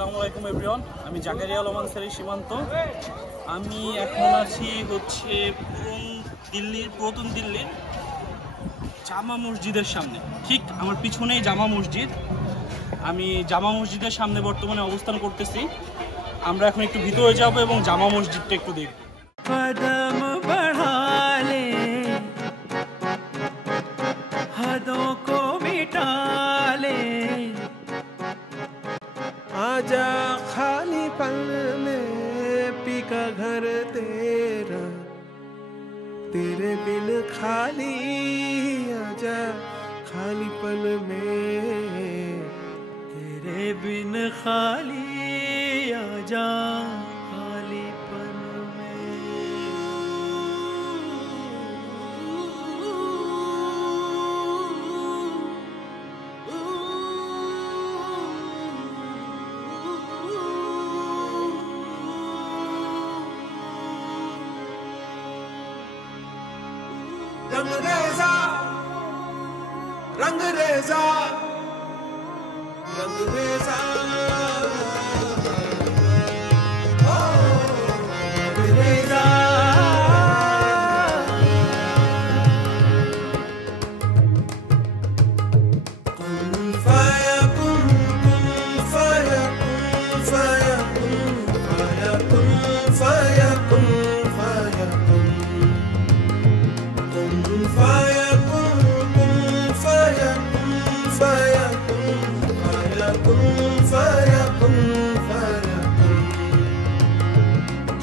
আসসালামু আলাইকুম এভরিওয়ান। আমি জাকারিয়া আলম আনসারী সীমান্ত। আমি এখন আছি হচ্ছে পুরাতন দিল্লির জামা মসজিদের সামনে। ঠিক আমার পিছনেই জামা মসজিদ। আমি জামা মসজিদের সামনে বর্তমানে অবস্থান করতেছি। আমরা এখন একটু ভিতরে যাব এবং জামা মসজিদটা একটু দেখব। आजा खाली पल में पी का घर तेरा, तेरे बिन खाली आजा खाली पल में, तेरे बिन खाली आजा खाली पल रंग रेजा रंग रेजा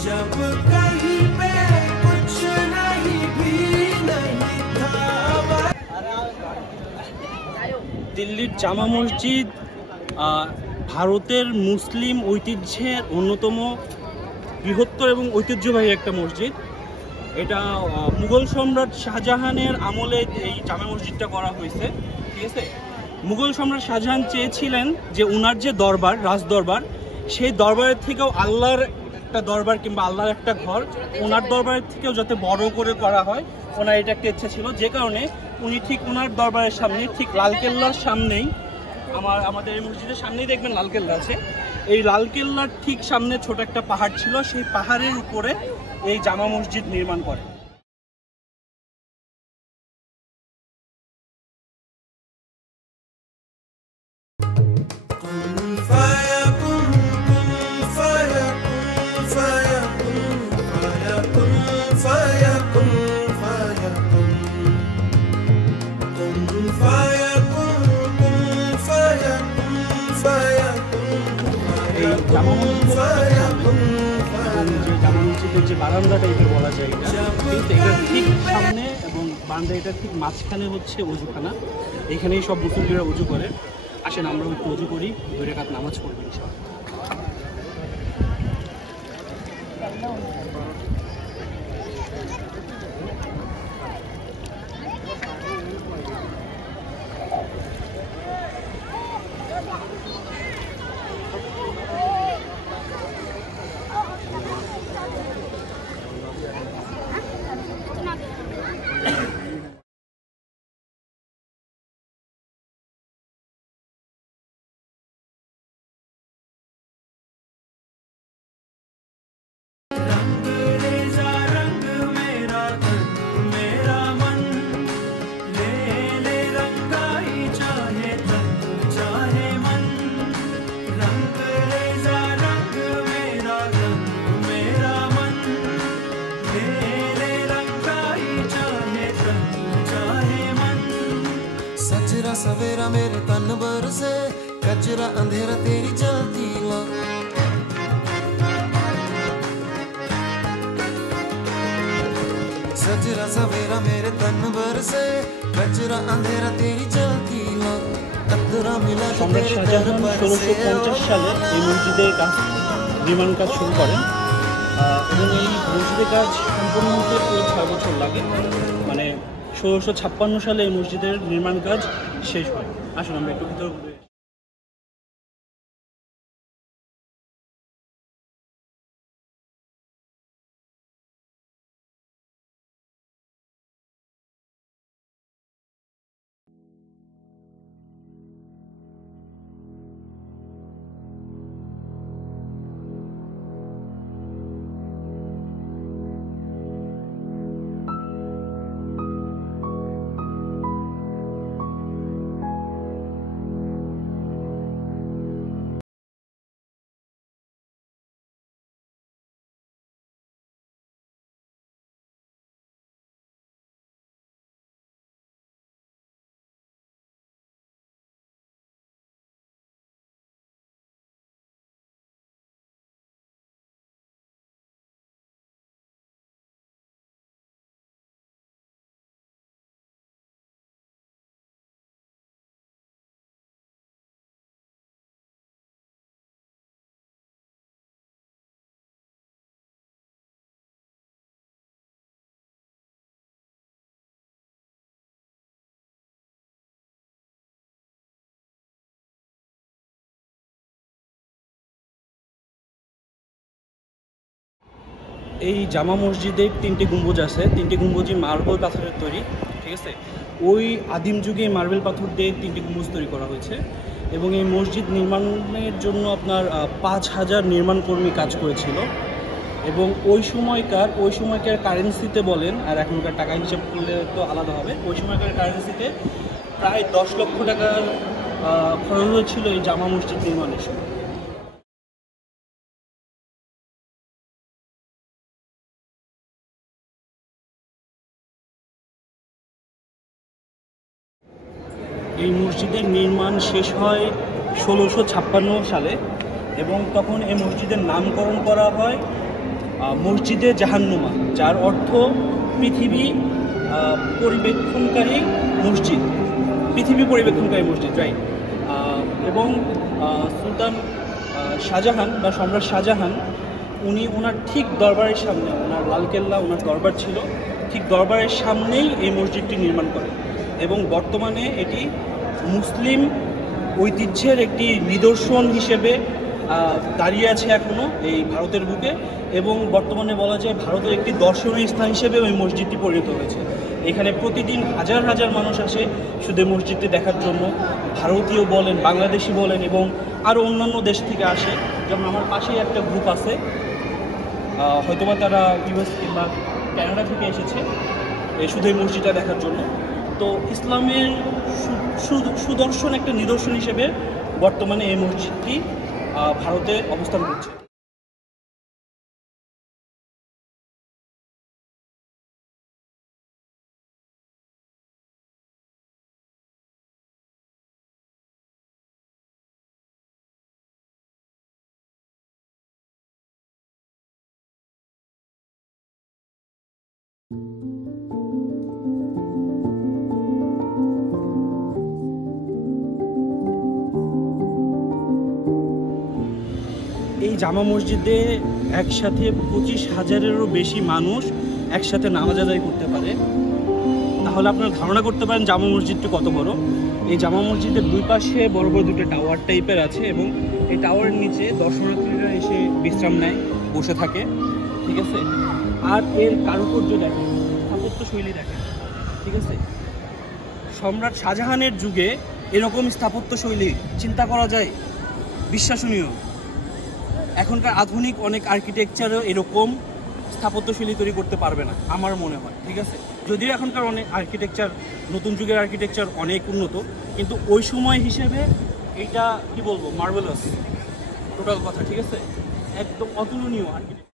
जब कहीं पे कुछ नहीं भी नहीं था। দিল্লির জামা মসজিদ ভারতের মুসলিম ঐতিহ্যের অন্যতম বৃহত্তর এবং ঐতিহ্যবাহী একটা মসজিদ। এটা মুঘল সম্রাট শাহজাহানের আমলে এই জামা মসজিদটা করা হয়েছে। ঠিক আছে, মুঘল সম্রাট শাহজাহান চেয়েছিলেন যে ওনার যে দরবার, রাজদরবার, সেই দরবারের থেকেও আল্লাহর একটা দরবার কিংবা আল্লাহর একটা ঘর ওনার দরবারের থেকেও যাতে বড় করে করা হয়, ওনার এটা একটা ইচ্ছা ছিল। যে কারণে উনি ঠিক ওনার দরবারের সামনে, ঠিক লালকেল্লার সামনেই, আমাদের এই মসজিদের সামনেই দেখবেন লালকেল্লা আছে, এই লালকেল্লার ঠিক সামনে ছোট একটা পাহাড় ছিল, সেই পাহাড়ের উপরে এই জামা মসজিদ নির্মাণ করে। জামা মসজিদের যে বারান্দা টাইপের বলা যায়, এটা ঠিক সামনে এবং বারান্দা এটার ঠিক মাঝখানে হচ্ছে ওযুখানা। এখানেই সব মুসলিমরা উজু করে। আসেন আমরা একটু উজু করি, 2 রাকাত নামাজ পড়বো ইনশাআল্লাহ। सवेरा मेरे तन भर से कचरा अंधेरा तेरी जलती ला, सजरा सवेरा मेरे तन भर से कचरा अंधेरा तेरी जलती ला, कतरा मिला সম্রাট শাহজাহান 1650 সালে এই মসজিদের নির্মাণ কাজ শুরু করেন এবং এই মসজিদের কাজ সম্পূর্ণ হতে 6 বছর লাগে। মানে 1656 সালে এই মসজিদের নির্মাণ কাজ শেষ হয়। আসুন আমরা একটু ভিতরে এই জামা মসজিদে 3টি গম্বুজ আছে, 3টি গম্বুজই মার্বেল পাথরের তৈরি, ঠিক আছে। ওই আদিম যুগে মার্বেল পাথর দিয়ে 3টি গম্বুজ তৈরি করা হয়েছে এবং এই মসজিদ নির্মাণের জন্য আপনার 5000 নির্মাণ কর্মী কাজ করেছিল এবং ওই সময়কার কারেন্সিতে বলেন, আর এখনকার টাকা হিসাব করলে তো আলাদা হবে, ওই সময়কার কারেন্সিতে প্রায় 10 লক্ষ টাকার খরচ হয়েছিল এই জামা মসজিদ নির্মাণের সময়। এই মসজিদের নির্মাণ শেষ হয় 1656 সালে এবং তখন এই মসজিদের নামকরণ করা হয় মসজিদে জাহান্নুমা, যার অর্থ পৃথিবী পরিবেক্ষণকারী মসজিদ, রাইট। এবং সুলতান শাহজাহান বা সম্রাট শাহজাহান উনি ওনার ঠিক দরবারের সামনে, ওনার লালকেল্লা ওনার দরবার ছিল, ঠিক দরবারের সামনেই এই মসজিদটি নির্মাণ করেন এবং বর্তমানে এটি মুসলিম ঐতিহ্যের একটি নিদর্শন হিসেবে দাঁড়িয়ে আছে এখনও এই ভারতের বুকে এবং বর্তমানে বলা যায় ভারতের একটি দর্শনীয় স্থান হিসেবে ওই মসজিদটি পরিণত হয়েছে। এখানে প্রতিদিন হাজার হাজার মানুষ আসে শুধু মসজিদটি দেখার জন্য, ভারতীয় বলেন, বাংলাদেশি বলেন এবং আরও অন্যান্য দেশ থেকে আসে। যেমন আমার পাশেই একটা গ্রুপ আছে, হয়তোবা তারা ইউএস কিংবা কানাডা থেকে এসেছে শুধু এই মসজিদটা দেখার জন্য। তো ইসলামের সুদর্শন একটা নিদর্শন হিসেবে বর্তমানে এই মসজিদটি ভারতে অবস্থান করছে। এই জামা মসজিদে একসাথে 25,000-এরও বেশি মানুষ একসাথে নামাজ আদায় করতে পারে। তাহলে আপনারা ধারণা করতে পারেন জামা মসজিদটি কত বড়। এই জামা মসজিদের দুই পাশে বড় বড় দুটো টাওয়ার টাইপের আছে এবং এই টাওয়ারের নিচে দর্শনার্থীরা এসে বিশ্রাম নেয়, বসে থাকে, ঠিক আছে। আর এর কারুকার্য দেখেন, স্থাপত্যশৈলী দেখেন, ঠিক আছে। সম্রাট শাহজাহানের যুগে এরকম স্থাপত্যশৈলী চিন্তা করা যায়, বিশ্বাসনীয়। এখনকার আধুনিক অনেক আর্কিটেকচারও এরকম স্থাপত্যশৈলী তৈরি করতে পারবে না আমার মনে হয়, ঠিক আছে। যদিও এখনকার অনেক আর্কিটেকচার, নতুন যুগের আর্কিটেকচার অনেক উন্নত, কিন্তু ওই সময় হিসেবে এইটা কি বলবো, মার্ভেলাস টোটাল কথা, ঠিক আছে, একদম অতুলনীয় আর্কিটেকচার।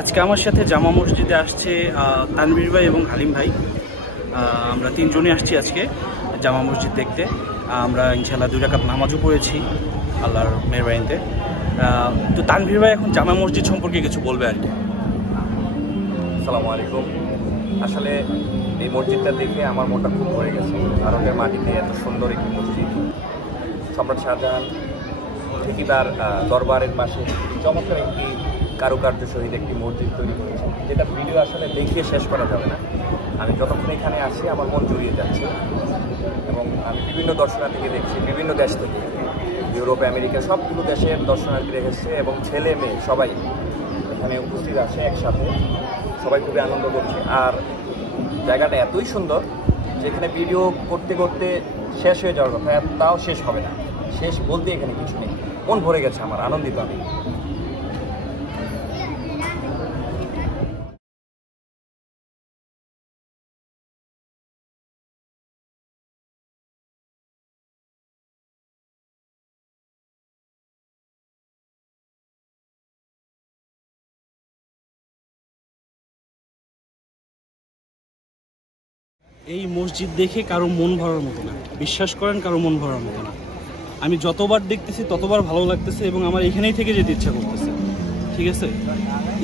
আজকে আমার সাথে জামা মসজিদে আসছে তানভীর ভাই এবং হালিম ভাই। আমরা তিনজনই আসছি আজকে জামা মসজিদ দেখতে। আমরা ইনশাল্লাহ 2 রাকাত নামাজও পড়েছি আল্লাহর মেহরবানিতে। তো তানভীর ভাই এখন জামা মসজিদ সম্পর্কে কিছু বলবে আর কি। আসসালামু আলাইকুম। আসলে এই মসজিদটা দেখে আমার মনটা খুব ভরে গেছে। ভারতের মাটিতে এত সুন্দর একটি মসজিদ, সম্রাট শাহজাহান থেকে তার দরবারের পাশে চমৎকার একটি কারুকার্য সহিত একটি মসজিদ তৈরি করেছে, যেটা ভিডিও আসলে দেখিয়ে শেষ করা যাবে না। আমি যতক্ষণ এখানে আসি আমার মন জুড়িয়ে যাচ্ছে এবং আমি বিভিন্ন দর্শনার্থীকে দেখছি, বিভিন্ন দেশ থেকে, ইউরোপ, আমেরিকা, সবগুলো দেশের দর্শনার্থী এসেছে এবং ছেলে মেয়ে সবাই এখানে উপস্থিত আছে একসাথে। সবাই খুবই আনন্দ করছে আর জায়গাটা এতই সুন্দর যে এখানে ভিডিও করতে করতে শেষ হয়ে যাওয়ার কথা, তাও শেষ হবে না। শেষ বলতে এখানে কিছু নেই, মন ভরে গেছে আমার, আনন্দিত আমি। এই মসজিদ দেখে কারো মন ভরার মতো না, বিশ্বাস করেন কারো মন ভরার মতো না। আমি যতবার দেখতেছি ততবার ভালো লাগতেছে এবং আমার এখানেই থেকে যেতে ইচ্ছা করতেছে, ঠিক আছে।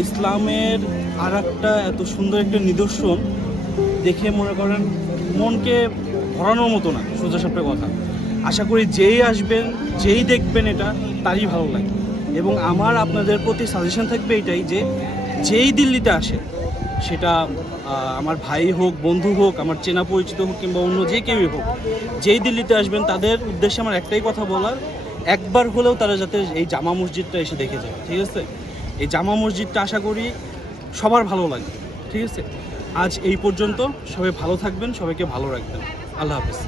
ইসলামের আর একটা এত সুন্দর একটা নিদর্শন দেখে মনে করেন মনকে ভরানোর মতো না, সোজা সাপটা কথা। আশা করি যেই আসবেন, যেই দেখবেন এটা তারই ভালো লাগে। এবং আমার আপনাদের প্রতি সাজেশন থাকবে এটাই যে যেই দিল্লিতে আসে সেটা আমার ভাই হোক, বন্ধু হোক, আমার চেনা পরিচিত হোক, কিংবা অন্য যে কেউই হোক, যেই দিল্লিতে আসবেন তাদের উদ্দেশ্যে আমার একটাই কথা বলার, একবার হলেও তারা যাতে এই জামা মসজিদটা এসে দেখে যায়। ঠিক আছে, এই জামা মসজিদটা আশা করি সবার ভালো লাগবে। ঠিক আছে, আজ এই পর্যন্ত। সবাই ভালো থাকবেন, সবাইকে ভালো রাখবেন। আল্লাহ হাফেজ।